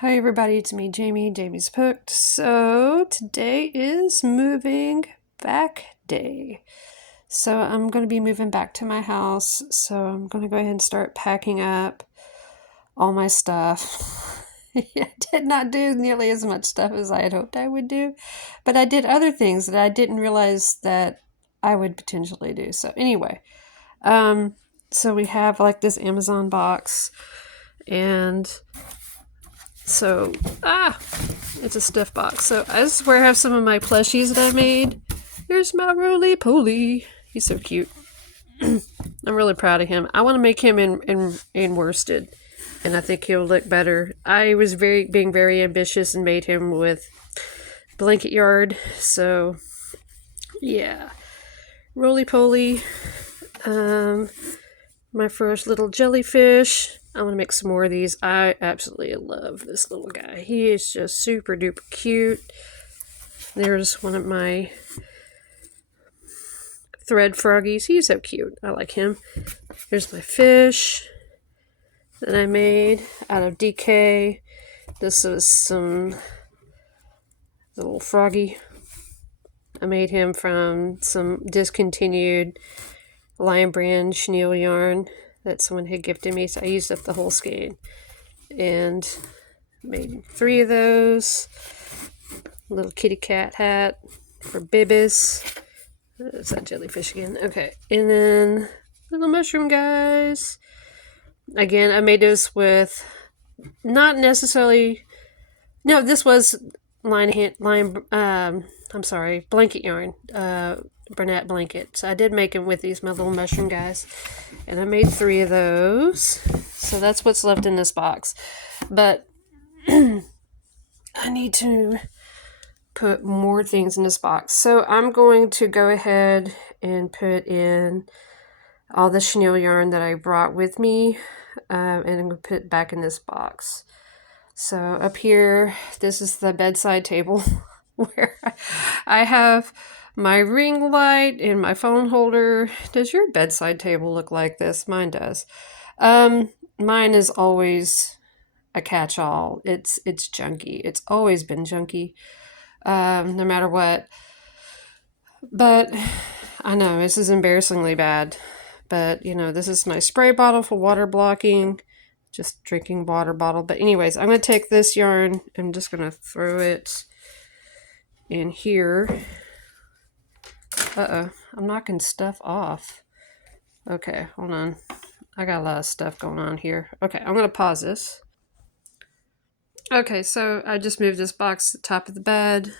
Hi everybody, it's me, Jamie, Jamie's Hooked. So today is moving back day. So I'm going to be moving back to my house. So I'm going to go ahead and start packing up all my stuff. I did not do nearly as much stuff as I had hoped I would do, but I did other things that I didn't realize that I would potentially do. So anyway, so we have like this Amazon box, and so, it's a stiff box. So this is where I have some of my plushies that I made. Here's my roly-poly. He's so cute. I'm really proud of him. I want to make him in worsted, and I think he'll look better. I was being very ambitious and made him with blanket yard. So, yeah. Roly-poly. My first little jellyfish. I want to make some more of these. I absolutely love this little guy. He is just super duper cute. There's one of my thread froggies. He's so cute. I like him. There's my fish that I made out of DK. This is some little froggy. I made him from some discontinued Lion Brand chenille yarn that someone had gifted me, so I used up the whole skein and made 3 of those. Little kitty cat hat for Bibis. That's that jellyfish again. Okay, and then little mushroom guys. Again, I made this with not necessarily. No, this was blanket yarn. Bernat blanket. So I did make them with these, my little mushroom guys. And I made 3 of those. So that's what's left in this box. But I need to put more things in this box. So I'm going to go ahead and put in all the chenille yarn that I brought with me. And I'm going to put it back in this box. So up here, this is the bedside table where I have my ring light and my phone holder. Does your bedside table look like this? Mine does. Mine is always a catch-all. It's junky. It's always been junky, no matter what. But I know this is embarrassingly bad. But this is my spray bottle for water blocking. Just drinking water bottle. But anyways, I'm going to take this yarn. I'm just going to throw it in here. I'm knocking stuff off. Okay, hold on. I got a lot of stuff going on here. Okay, I'm going to pause this. Okay, so I just moved this box to the top of the bed.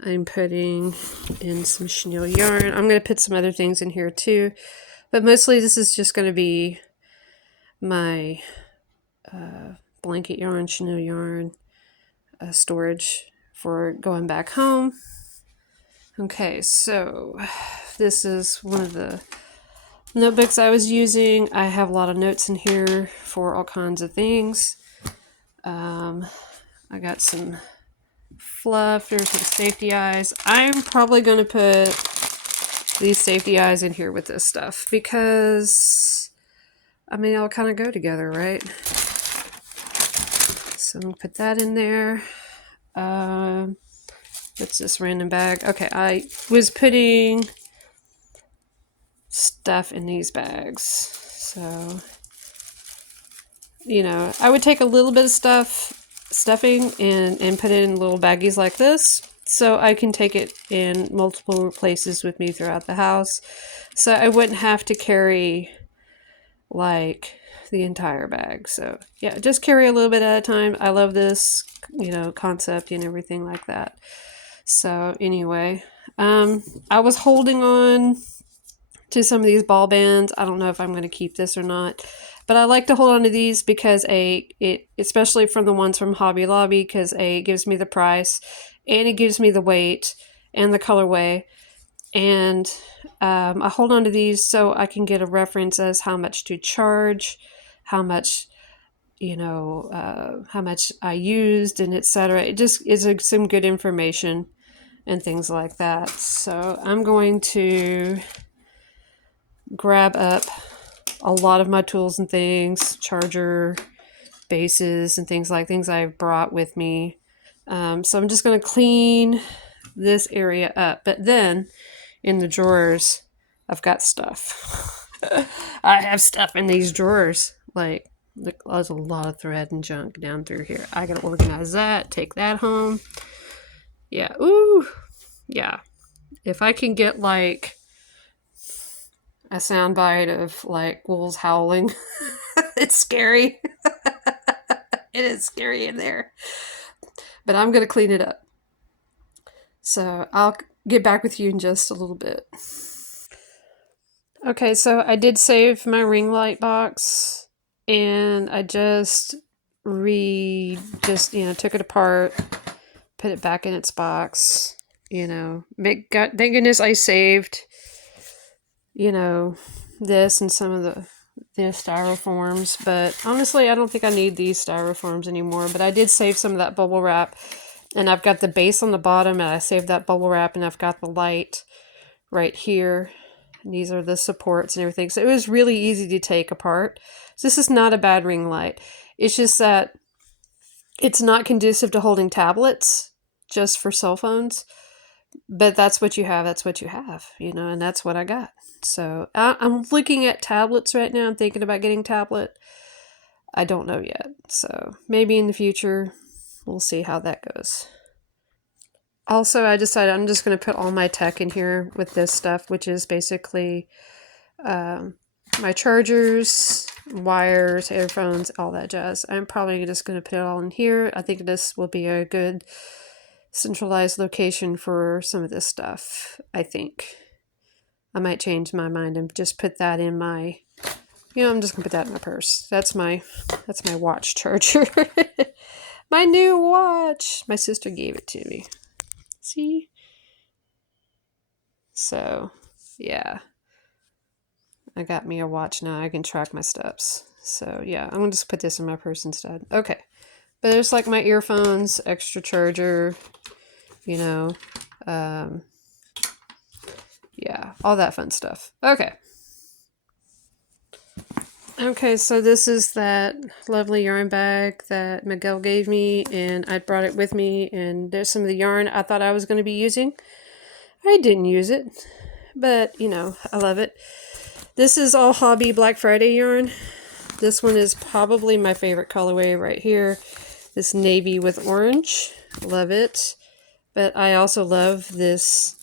I'm putting in some chenille yarn. I'm going to put some other things in here too. But mostly this is just going to be my blanket yarn, chenille yarn, storage for going back home. Okay, so this is one of the notebooks I was using. I have a lot of notes in here for all kinds of things. I got some fluff. There's some safety eyes. I'm probably going to put these safety eyes in here with this stuff because, I'll kind of go together, right? So I'm going to put that in there. It's this random bag. Okay, I was putting stuff in these bags. So, I would take a little bit of stuffing and put it in little baggies like this. So I can take it in multiple places with me throughout the house. So I wouldn't have to carry like the entire bag. So yeah, just carry a little bit at a time. I love this, concept and everything like that. So anyway, I was holding on to some of these ball bands. I don't know if I'm going to keep this or not, but I like to hold on to these because especially from the ones from Hobby Lobby, because it gives me the price and it gives me the weight and the colorway. And I hold on to these so I can get a reference as how much to charge, how much how much I used, and etc. It just is some good information and things like that. So I'm going to grab up a lot of my tools and things, charger, bases and things I've brought with me. So I'm just going to clean this area up. But then in the drawers, I've got stuff. I have stuff in these drawers. Like, there's a lot of thread and junk down through here. I gotta organize that, take that home. Yeah, ooh, yeah. If I can get like a soundbite of like wolves howling, it's scary. It is scary in there. But I'm gonna clean it up. So I'll get back with you in just a little bit. Okay, so I did save my ring light box, and I just took it apart, put it back in its box. Thank goodness I saved, this and some of the styrofoams. But honestly, I don't think I need these styrofoams anymore. But I did save some of that bubble wrap, and I've got the base on the bottom, and I saved that bubble wrap, and I've got the light right here. And these are the supports and everything. So it was really easy to take apart. So this is not a bad ring light. It's just that it's not conducive to holding tablets just for cell phones. But that's what you have. That's what you have, and that's what I got. So I'm looking at tablets right now. I'm thinking about getting a tablet. I don't know yet. So maybe in the future, we'll see how that goes. Also, I decided I'm just going to put all my tech in here with this stuff, which is basically my chargers, wires, earphones, all that jazz. I'm probably just going to put it all in here. I think this will be a good centralized location for some of this stuff, I think. I might change my mind and just put that in my, I'm just going to put that in my purse. That's my watch charger. My new watch. My sister gave it to me. See? So, yeah. I got me a watch now. I can track my steps. So, yeah, I'm going to just put this in my purse instead. Okay. But there's like my earphones, extra charger, yeah, all that fun stuff. Okay. Okay, so this is that lovely yarn bag that Miguel gave me, and I brought it with me, and there's some of the yarn I thought I was going to be using. I didn't use it, but, I love it. This is all Hobby Black Friday yarn. This one is probably my favorite colorway right here. This navy with orange. Love it. But I also love this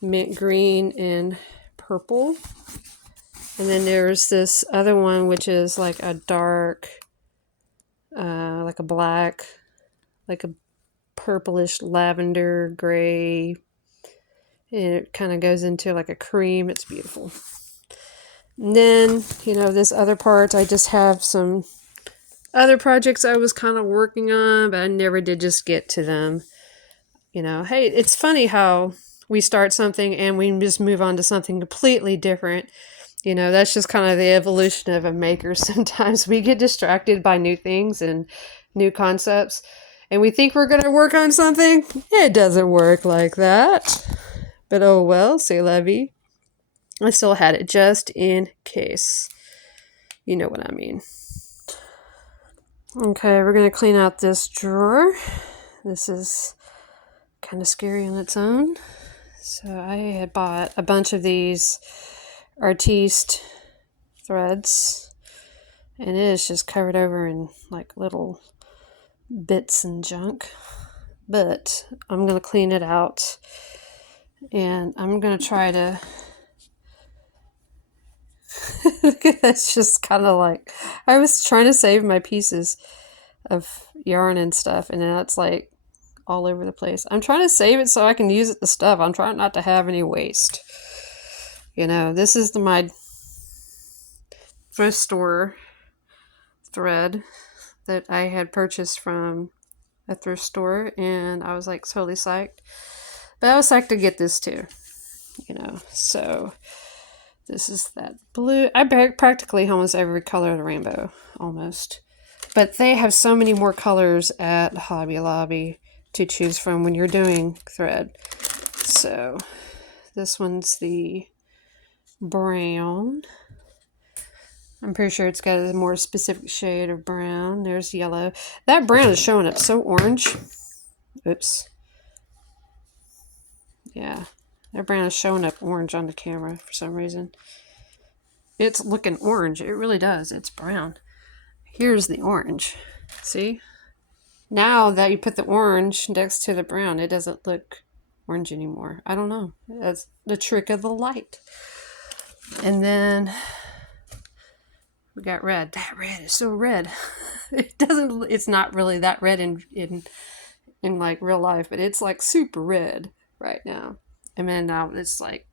mint green and purple. And then there's this other one, which is like a dark, like a black, like a purplish lavender gray. And it kind of goes into like a cream. It's beautiful. And then, this other part, I just have some other projects I was kind of working on, but I never did just get to them. Hey, it's funny how we start something and we just move on to something completely different. That's just kind of the evolution of a maker. Sometimes we get distracted by new things and new concepts, and we think we're going to work on something. It doesn't work like that. But oh well, c'est la vie. I still had it just in case. You know what I mean. Okay, we're going to clean out this drawer. This is kind of scary on its own. So I had bought a bunch of these Artiste threads, and it is just covered over in like little bits and junk. But I'm going to clean it out, and I'm going to try to that's just kind of like, I was trying to save my pieces of yarn and stuff, and now it's like all over the place. I'm trying to save it so I can use it to stuff. I'm trying not to have any waste. This is my thrift store thread that I had purchased from a thrift store, and I was like totally psyched. But I was psyched to get this too. So this is that blue. I practically almost every color of the rainbow, almost. But they have so many more colors at Hobby Lobby to choose from when you're doing thread. So this one's the brown. I'm pretty sure it's got a more specific shade of brown. There's yellow. That brown is showing up so orange. Oops. Yeah, that brown is showing up orange on the camera for some reason. It's looking orange. It really does. It's brown. Here's the orange. See? Now that you put the orange next to the brown, it doesn't look orange anymore. I don't know. That's the trick of the light. And then we got red. That red is so red. It's not really that red in like real life, but it's like super red right now. And then now it's like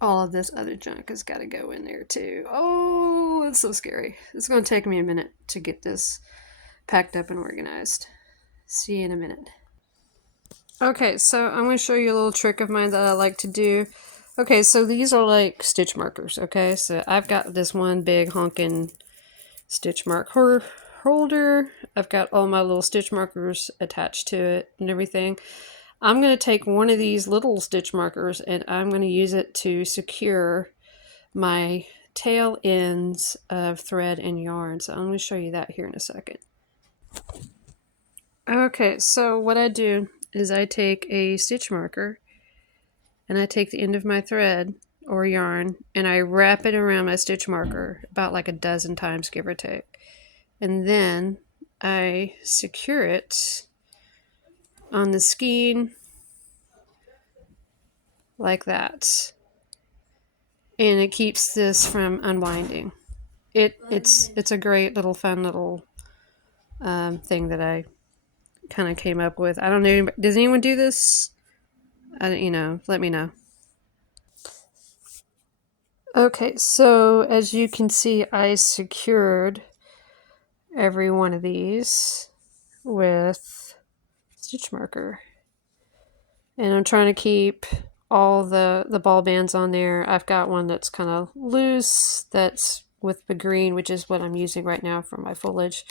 all of this other junk has got to go in there too. Oh, it's so scary. It's going to take me a minute to get this packed up and organized. See you in a minute. Okay, so I'm going to show you a little trick of mine that I like to do. Okay, so these are like stitch markers, okay? So I've got this one big honking stitch mark holder. I've got all my little stitch markers attached to it and everything. I'm going to take one of these little stitch markers and I'm going to use it to secure my tail ends of thread and yarn. So I'm going to show you that here in a second. Okay, so what I do is I take a stitch marker and I take the end of my thread or yarn and I wrap it around my stitch marker about like a dozen times, give or take. And then I secure it on the skein like that. And it keeps this from unwinding. It's a great little fun little thing that I kind of came up with. I don't know, does anyone do this? Let me know. Okay, so as you can see, I secured every one of these with stitch marker. And I'm trying to keep all the ball bands on there. I've got one that's kind of loose, that's with the green, which is what I'm using right now for my foliage,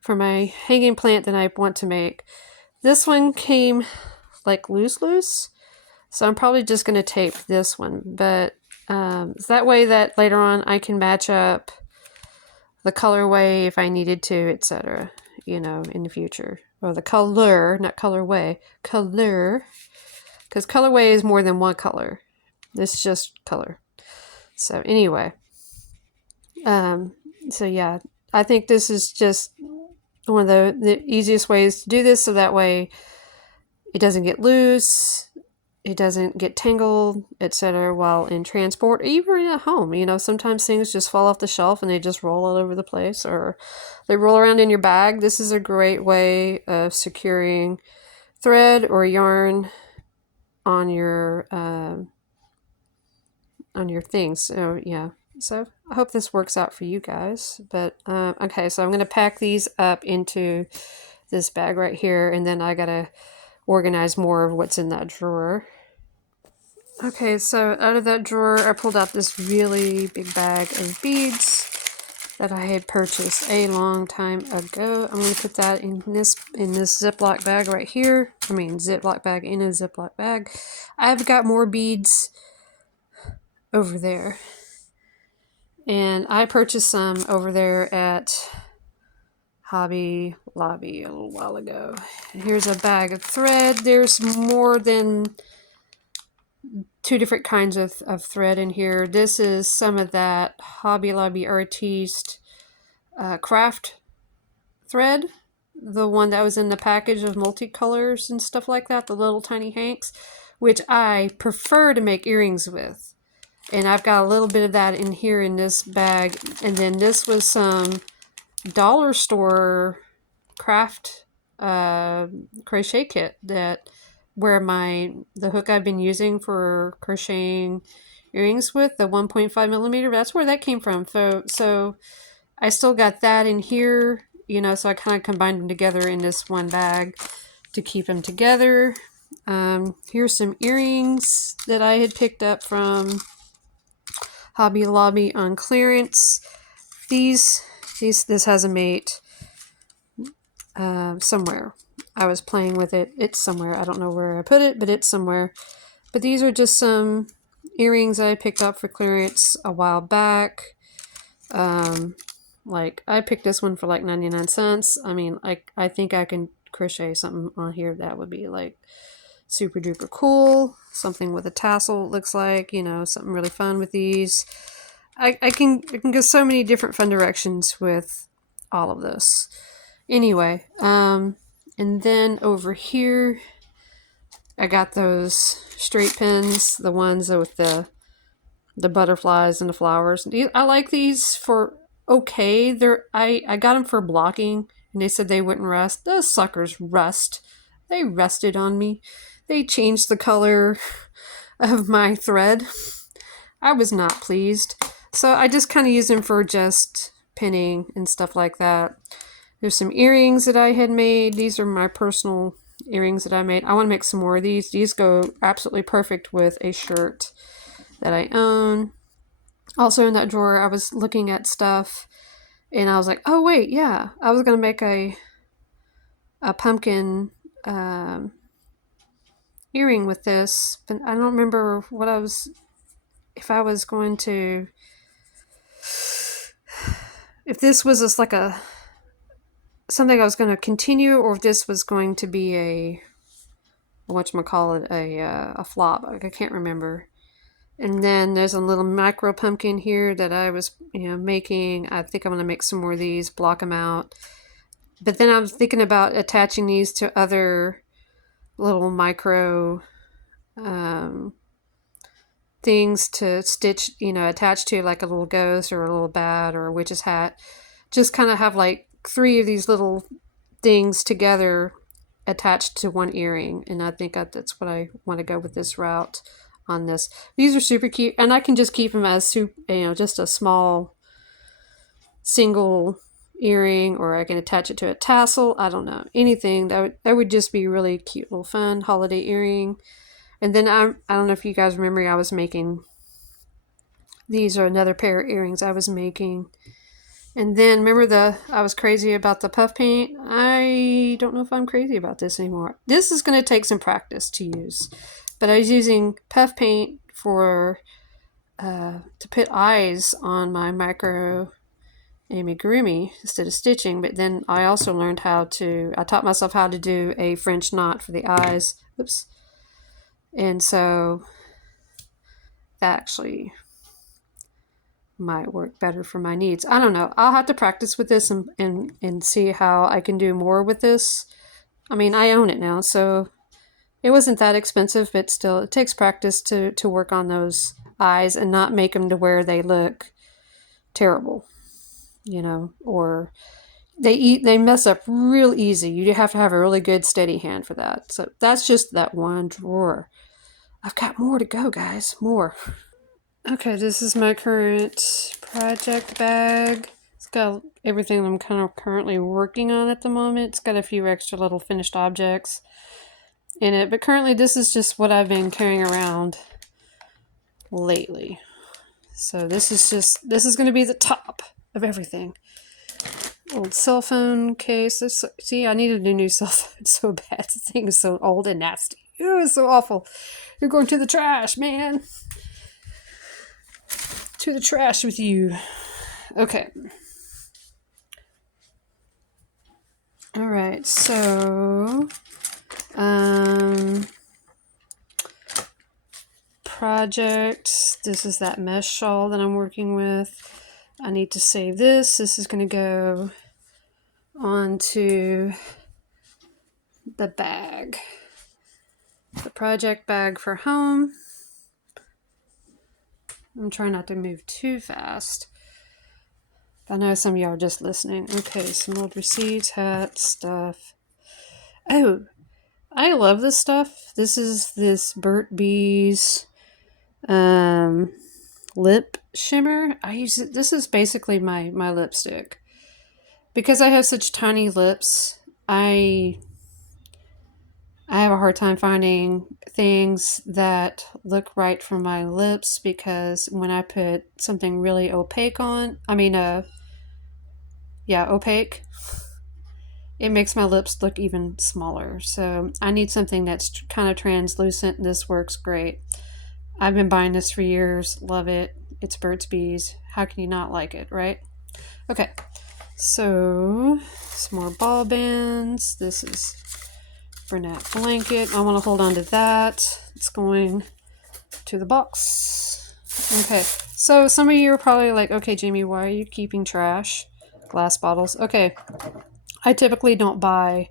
for my hanging plant that I want to make. This one came like loose, so I'm probably just going to tape this one, but that way that later on I can match up the colorway if I needed to, etc., in the future. Or the color, not colorway, color, because colorway is more than one color. This is just color. So anyway, so yeah, I think this is just one of the easiest ways to do this, so that way it doesn't get loose, it doesn't get tangled, etc. while in transport, even at home. Sometimes things just fall off the shelf and they just roll all over the place, or they roll around in your bag. This is a great way of securing thread or yarn on your things. So yeah, so I hope this works out for you guys. But okay, so I'm going to pack these up into this bag right here, and then I gotta organize more of what's in that drawer. Okay, so out of that drawer I pulled out this really big bag of beads that I had purchased a long time ago. I'm going to put that in this Ziploc bag right here. Ziploc bag in a Ziploc bag. I've got more beads over there. And I purchased some over there at Hobby Lobby a little while ago. And here's a bag of thread. There's more than 2 different kinds of thread in here. This is some of that Hobby Lobby Artiste craft thread, the one that was in the package of multicolors and stuff like that, the little tiny hanks, which I prefer to make earrings with. And I've got a little bit of that in here in this bag. And then this was some dollar store craft crochet kit where the hook I've been using for crocheting earrings with, the 1.5 millimeter, that's where that came from. So I still got that in here, so I kind of combined them together in this one bag to keep them together. Here's some earrings that I had picked up from Hobby Lobby on clearance. This has a mate somewhere. I was playing with it. It's somewhere. I don't know where I put it, but it's somewhere. But these are just some earrings I picked up for clearance a while back. Like I picked this one for like 99 cents. I mean, I think I can crochet something on here that would be like super duper cool. Something with a tassel, it looks like, you know, something really fun with these. I can go so many different fun directions with all of this. Anyway, and then over here I got those straight pins, the ones with the butterflies and the flowers. I like these for okay. I got them for blocking, and they said they wouldn't rust. Those suckers rust. They rusted on me. They changed the color of my thread. I was not pleased. So I just kind of used them for just pinning and stuff like that. There's some earrings that I had made. These are my personal earrings that I made. I want to make some more of these. These go absolutely perfect with a shirt that I own. Also in that drawer, I was looking at stuff and I was like, oh wait, yeah, I was going to make a pumpkin earring with this, but I don't remember what I was, if I was going to, if this was just like a, something I was going to continue, or if this was going to be a, whatchamacallit, a flop. I can't remember. And then there's a little micro pumpkin here that I was, making. I think I'm going to make some more of these, block them out. But then I was thinking about attaching these to other little micro things to stitch, attach to, like a little ghost or a little bat or a witch's hat. Just kind of have like 3 of these little things together attached to one earring. And I think that's what I want to go with this route on this. These are super cute, and I can just keep them as just a small single earring, or I can attach it to a tassel. I don't know, anything that would just be really cute, little fun holiday earring. And then I don't know if you guys remember, I was making, these are another pair of earrings I was making. And then remember I was crazy about the puff paint. I don't know if I'm crazy about this anymore. This is going to take some practice to use. But I was using puff paint for to put eyes on my micro amigurumi instead of stitching. But then I also learned I taught myself how to do a French knot for the eyes. Oops. And so that actually might work better for my needs. I don't know. I'll have to practice with this and see how I can do more with this. I mean, I own it now, so it wasn't that expensive, but still, it takes practice to work on those eyes and not make them to where they look terrible, or they mess up real easy. You have to have a really good steady hand for that. So that's just that one drawer. I've got more to go, guys, more. Okay, this is my current project bag. It's got everything I'm kind of currently working on at the moment. It's got a few extra little finished objects in it, but currently this is just what I've been carrying around lately. So this is going to be the top of everything. Old cell phone case. See, I needed a new cell phone so bad. This thing is so old and nasty. Ew, it's so awful. You're going to the trash, man. To the trash with you. Okay. All right, so project, this is that mesh shawl that I'm working with. I need to save this. This is going to go onto the bag, the project bag for home. I'm trying not to move too fast. I know some of y'all are just listening. Okay, some old receipts, hats, stuff. Oh, I love this stuff. This is this Burt's Bees lip shimmer. I use it. This is basically my lipstick. Because I have such tiny lips, I have a hard time finding things that look right for my lips, because when I put something really opaque on, opaque, it makes my lips look even smaller. So I need something that's kind of translucent, and this works great. I've been buying this for years, love it. It's Burt's Bees. How can you not like it, right? Okay, so some more ball bands. This is Bernat blanket. I want to hold on to that. It's going to the box. Okay, so some of you are probably like, okay, Jamie, why are you keeping trash? Glass bottles. Okay, I typically don't buy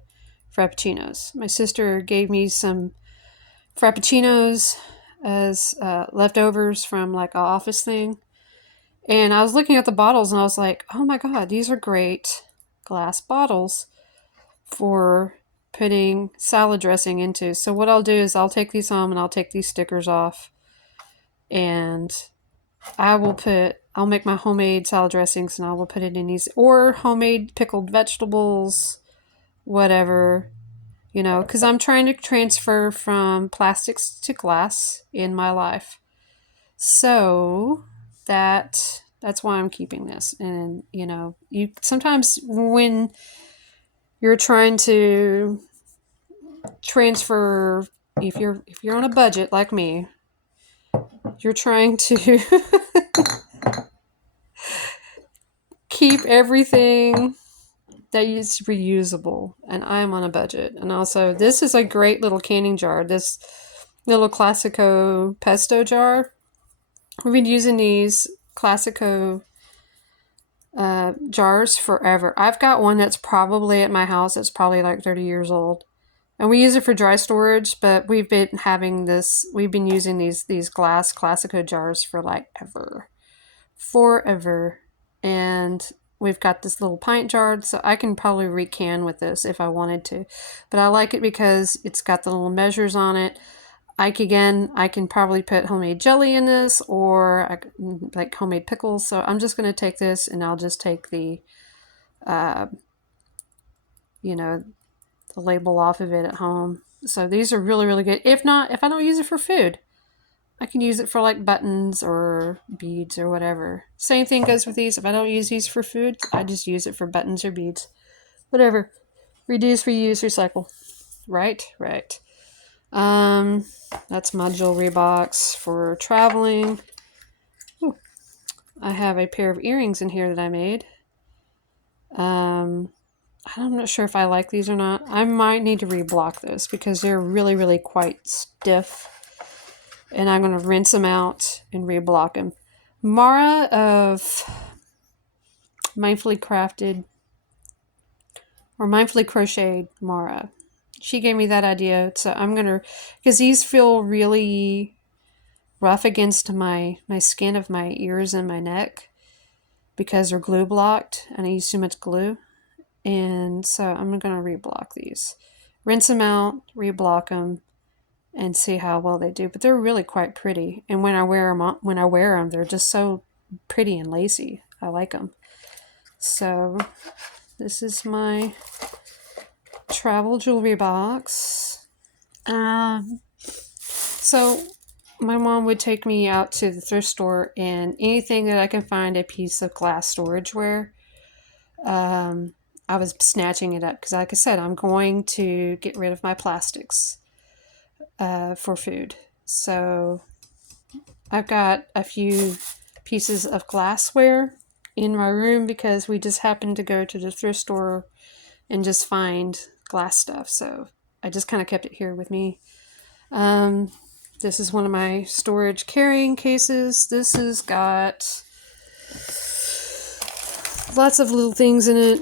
Frappuccinos. My sister gave me some Frappuccinos as leftovers from like an office thing. And I was looking at the bottles and I was like, oh my God, these are great glass bottles for putting salad dressing into. So what I'll do is I'll take these home and I'll take these stickers off and I'll make my homemade salad dressings and I will put it in these, or homemade pickled vegetables, whatever, you know, because I'm trying to transfer from plastics to glass in my life. So that's why I'm keeping this. And, you know, you sometimes when you're trying to transfer, if you're on a budget like me, you're trying to keep everything that is reusable, and I'm on a budget. And also, this is a great little canning jar, this little Classico pesto jar. We've been using these Classico jars forever. I've got one that's probably at my house, it's probably like 30 years old. And we use it for dry storage, but we've been using these glass Classico jars for like forever. And we've got this little pint jar, so I can probably recan with this if I wanted to. But I like it because it's got the little measures on it. I can probably put homemade jelly in this, or like homemade pickles. So I'm just going to take this and I'll just take the, the label off of it at home. So these are really, really good. If I don't use it for food, I can use it for like buttons or beads or whatever. Same thing goes with these. If I don't use these for food, I just use it for buttons or beads. Whatever. Reduce, reuse, recycle. Right? Right. That's my jewelry box for traveling. Ooh, I have a pair of earrings in here that I made. I'm not sure if I like these or not. I might need to reblock those because they're really, really quite stiff. And I'm going to rinse them out and reblock them. Mara of Mindfully Crafted or Mindfully Crocheted Mara, she gave me that idea. So I'm going to, because these feel really rough against my skin of my ears and my neck because they're glue blocked and I use too much glue. And so I'm going to reblock these. Rinse them out, reblock them, and see how well they do. But they're really quite pretty. And when I wear them, they're just so pretty and lacy. I like them. So this is my travel jewelry box. So my mom would take me out to the thrift store, and anything that I can find a piece of glass storageware, I was snatching it up because, like I said, I'm going to get rid of my plastics for food. So I've got a few pieces of glassware in my room because we just happened to go to the thrift store and just find glass stuff. So I just kind of kept it here with me. This is one of my storage carrying cases. This has got lots of little things in it.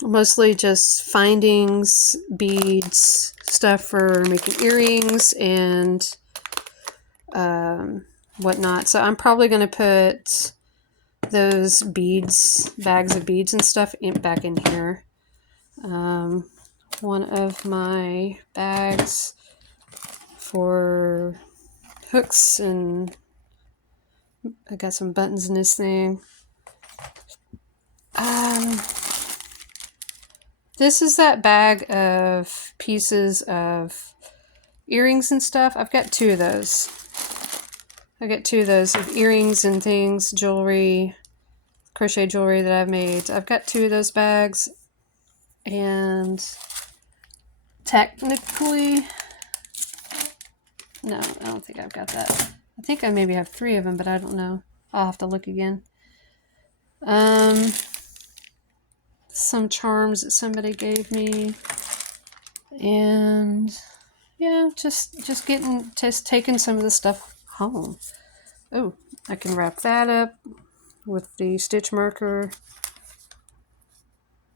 Mostly just findings, beads, stuff for making earrings and whatnot. So I'm probably going to put those beads, bags of beads and stuff back in here. One of my bags for hooks, and I got some buttons in this thing. This is that bag of pieces of earrings and stuff. I've got two of those. Of earrings and things, jewelry, crochet jewelry that I've made. I've got two of those bags, and technically, no, I don't think I've got that. I think I maybe have 3 of them, but I don't know. I'll have to look again. Some charms that somebody gave me, and yeah, just taking some of the stuff home. Oh, I can wrap that up with the stitch marker.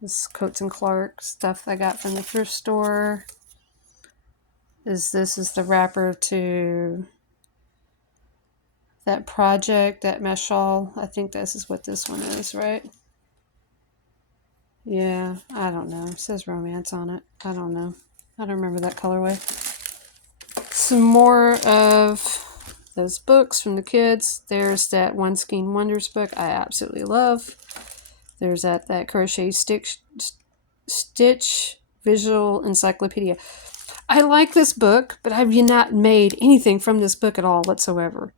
This Coats and Clark stuff I got from the thrift store. This is the wrapper to that project, that mesh shawl. I think this is what this one is, right? Yeah, I don't know. It says romance on it. I don't know. I don't remember that colorway. Some more of those books from the kids. There's that One Skein Wonders book I absolutely love. There's that Crochet Stitch Visual Encyclopedia. I like this book, but I've not made anything from this book at all whatsoever.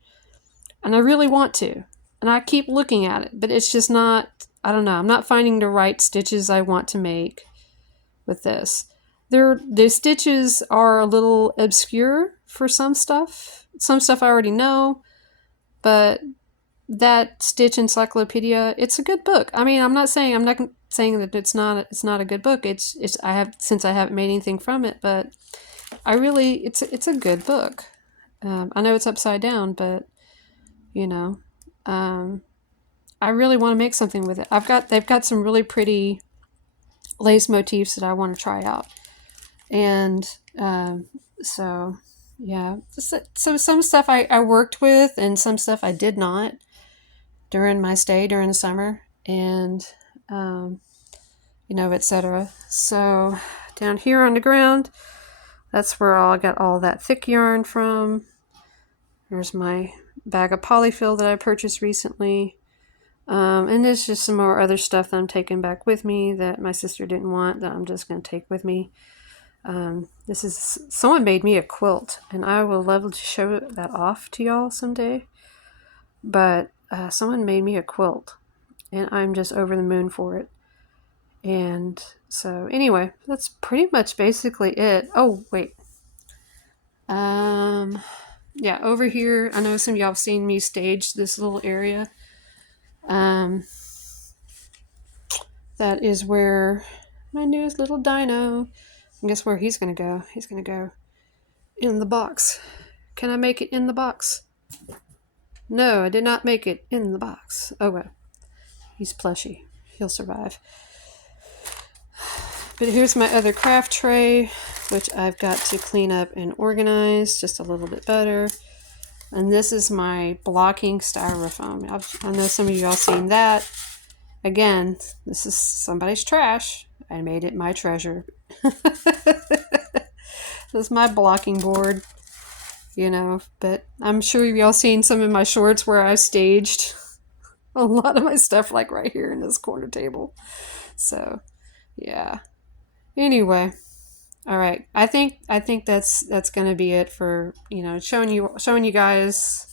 And I really want to. And I keep looking at it, but it's just not, I don't know, I'm not finding the right stitches I want to make with this. The stitches are a little obscure for some stuff. Some stuff I already know, but that Stitch Encyclopedia, it's a good book. I mean, I'm not saying that it's not a good book. Since I haven't made anything from it, but it's a good book. I know it's upside down, but you know, I really want to make something with it. They've got some really pretty lace motifs that I want to try out, and so yeah. So some stuff I worked with, and some stuff I did not during my stay during the summer, and etc. So down here on the ground, that's where I got all that thick yarn from. There's my bag of polyfill that I purchased recently. And there's just some more other stuff that I'm taking back with me that my sister didn't want, that I'm just going to take with me. Someone made me a quilt, and I will love to show that off to y'all someday. But someone made me a quilt, and I'm just over the moon for it. And so anyway, that's pretty much basically it. Oh, wait. Yeah, over here, I know some of y'all have seen me stage this little area. That is where my newest little dino, and guess where he's going to go? He's going to go in the box. Can I make it in the box? No, I did not make it in the box. Oh well. He's plushy. He'll survive. But here's my other craft tray, which I've got to clean up and organize just a little bit better. And this is my blocking styrofoam. I know some of y'all seen that. Again, this is somebody's trash. I made it my treasure. This is my blocking board, but I'm sure y'all seen some of my shorts where I staged a lot of my stuff like right here in this corner table. So, yeah. Anyway, all right. I think that's going to be it for, showing you guys,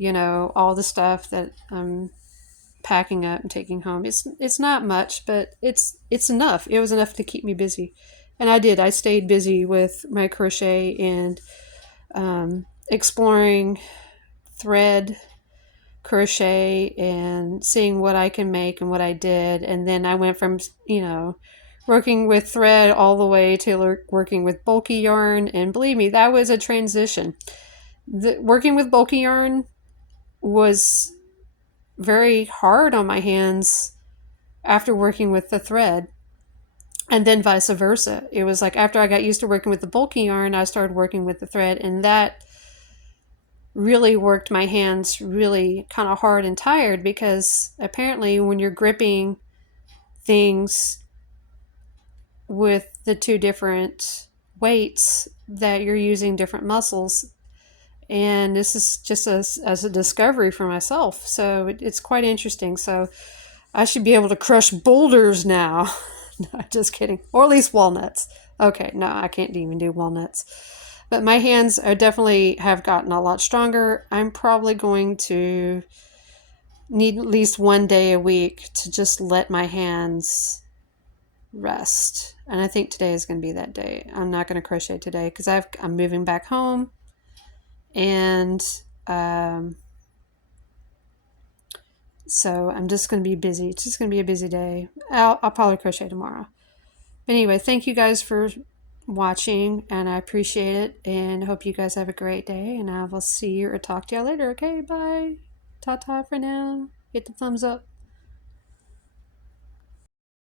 all the stuff that I'm packing up and taking home. It's not much, but it's enough. It was enough to keep me busy. And I stayed busy with my crochet and exploring thread crochet and seeing what I can make and what I did. And then I went from, working with thread all the way to working with bulky yarn. And believe me, that was a transition. Working with bulky yarn was very hard on my hands after working with the thread, and then vice versa. It was like after I got used to working with the bulky yarn, I started working with the thread, and that really worked my hands really kind of hard and tired, because apparently when you're gripping things with the two different weights, that you're using different muscles. And this is just as a discovery for myself. So it's quite interesting. So I should be able to crush boulders now. No, just kidding. Or at least walnuts. Okay, no, I can't even do walnuts. But my hands definitely have gotten a lot stronger. I'm probably going to need at least one day a week to just let my hands rest. And I think today is going to be that day. I'm not going to crochet today because I'm moving back home. And So I'm just going to be busy. It's just going to be a busy day. I'll probably crochet tomorrow. But anyway, thank you guys for watching, and I appreciate it, and hope you guys have a great day, and I will see you or talk to y'all later. Okay, bye. Ta-ta for now. Hit the thumbs up.